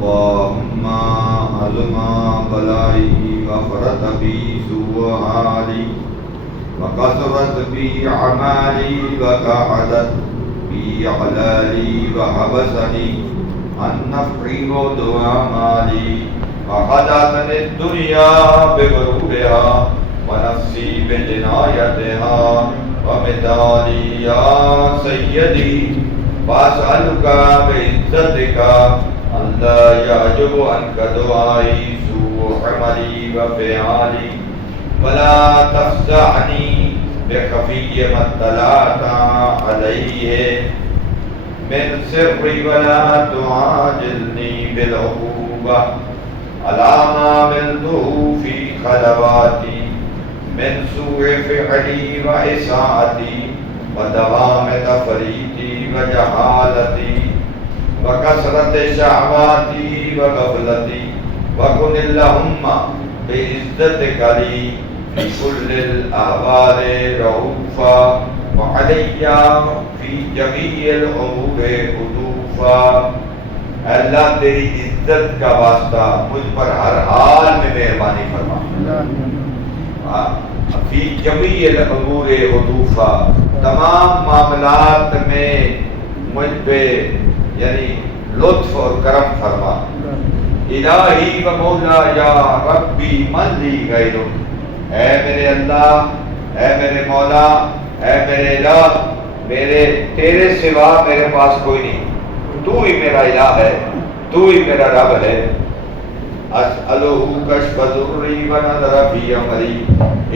اللهم عظم بلائي وفرط بي سوء حالي وكثرت بي أعمالي وقعدت بي أغلالي وحبسني عن نفعي ودوامالي وخدعتني الدنيا بغرورها ونفسي بجنايتها ومثالي يا سيدي وأسألك بعزتك أن لا يعجب عنك دعائي سوء عملي وفعالي ولا تخدعني بخفي ما اطلعت عليه من سر ولا تعاجلني بالعقوبة على ما عملته في خلواتي من سوء فعلي وإساءتي ودوام تفريطي وجهالتي وكثرة شهواتي وغفلتي وكن اللهم بعزتك لي في كل الأحوال رؤوفا وعلي في جميع الأمور عطوفا. اللہ تیری عزت کا واسطہ مجھ پر ہر حال میں مہربانی فرما. فی جمیع الامور عطوفا، تمام معاملات میں مجھ پہ یعنی لطف اور کرم فرما. الہی و مولا یا ربی من لی غیرک، اے میرے اللہ، اے میرے مولا، اے میرے الہ، میرے تیرے سوا میرے پاس کوئی نہیں. تو ہی میرا الہ ہے، تو ہی میرا رب ہے. اسألہ کشف ضری و نظر فی امری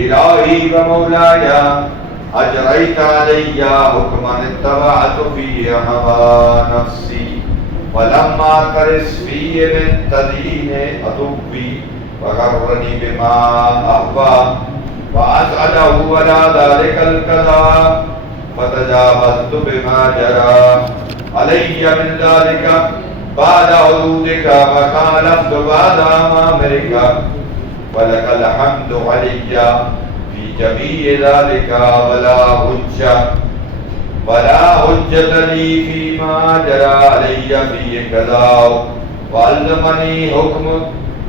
الہی و مولایا اجریت علی حکما اتبعت فی ہوا نفسی ولما کرس فی من تدین عدوی وغرنی بما احوا واسألہ ولا ذلك القضاء فتجاوزت بما جرى علی من ذلك بعد حدودك وخالفت بعد أوامرك ولك الحمد علي في جميع ذلك ولا حجة لي فيما جرى علي في قضاء وعلمني حكمك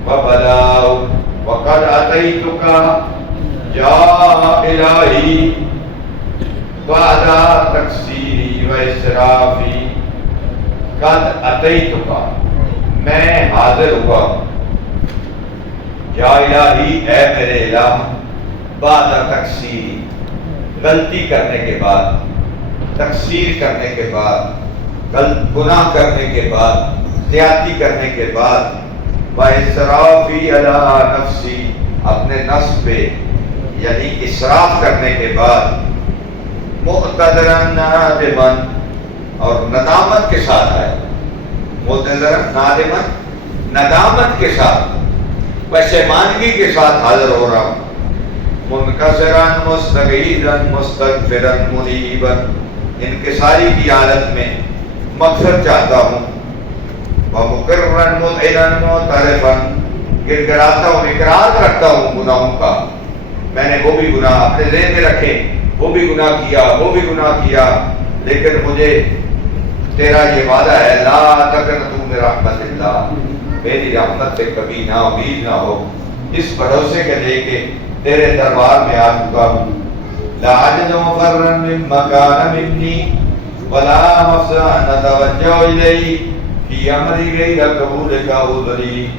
وبلاء وقد أتيتك يا إلهي بعد تقصيري وإسرافي. قد اتیتک، میں حاضر ہوا. یا الہی، اے میرے الہ، بعد تقصیری، غلطی کرنے کے بعد، تقصیر کرنے کے بعد، گناہ کرنے کے بعد، زیادتی کرنے کے بعد، واسرافی علی نفسی، اپنے نفس پہ یعنی اسراف کرنے کے بعد، مقتدرا نادما، اور ندامت کے ساتھ آئے. معتذر نادمت، ندامت کے ساتھ، پشیمانگی کے ساتھ حاضر ہو رہا ہوں. منکسرا مستغیثا مستغفرا منیبا، انکساری کی حالت میں مغفرت چاہتا ہوں. ومقرا مذعنا معترفا، گر گراتا ہوں، اقرار کرتا ہوں گناہوں کا. میں نے وہ بھی گناہ اپنے ذہن میں رکھے، وہ بھی گناہ کیا، وہ بھی گناہ کیا، لیکن مجھے تیرا یہ وعدہ ہے لا تقنطوا من رحمت اللہ، میری رحمت سے کبھی نا امید نہ ہو. اس بھروسے کے لے کے تیرے دربار میں آ چکا ہوں. لا عجز مفرا مما كان مني ولا مفزعا اتوجه اليه في امري غير قبولك عذري